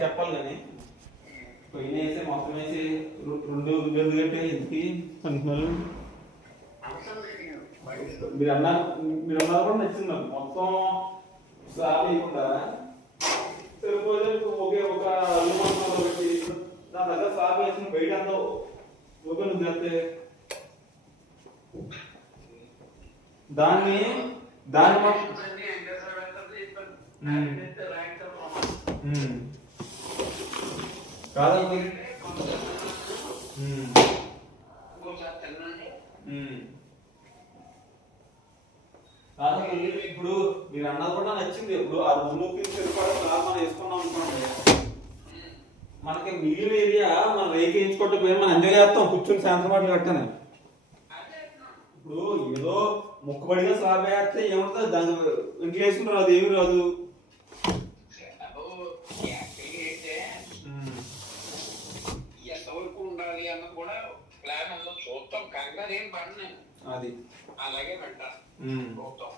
చెప్పాలి కానీ పొయ్యి వేసి మొత్తం వేసి 2 గంటలు గట్టి ఎందుకు అంటున్నారు. మీరు అన్నారు కూడా నచ్చింది నాకు. మొత్తం స్లాబ్ వేయకుండా సరిపోతే ఒకే ఒక అల్లు పెట్టి దాని దగ్గర స్లాబ్ వేసిన బయట అంతా ఓపెన్ ఉంది అంతే. దాన్ని కాదండి ఇప్పుడు మీరు అన్నది కూడా నచ్చింది. ఇప్పుడు ఆ రూమ్కి సరిపడా మనం వేసుకున్నాం అనుకోండి, మనకి మిగిలిన ఏరియా మనం రేకి వేయించుకుంటే పోయి మనం ఎంజాయ్ చేస్తాం కూర్చొని సాయంత్రం పాటలు కట్టాను. ఇప్పుడు ఏదో ముక్కుబడిగా స్లాబ్ వేస్తే ఏముంటుంది, దాని వెంటిలేషన్ రాదు, ఏమి రాదు. ఎంతవరకు ఉండాలి అన్నది కూడా ప్లాన్ ఉందో చూస్తాం. కంగారు ఏం పడినాను, అది అలాగే పెట్టాలి చూద్దాం.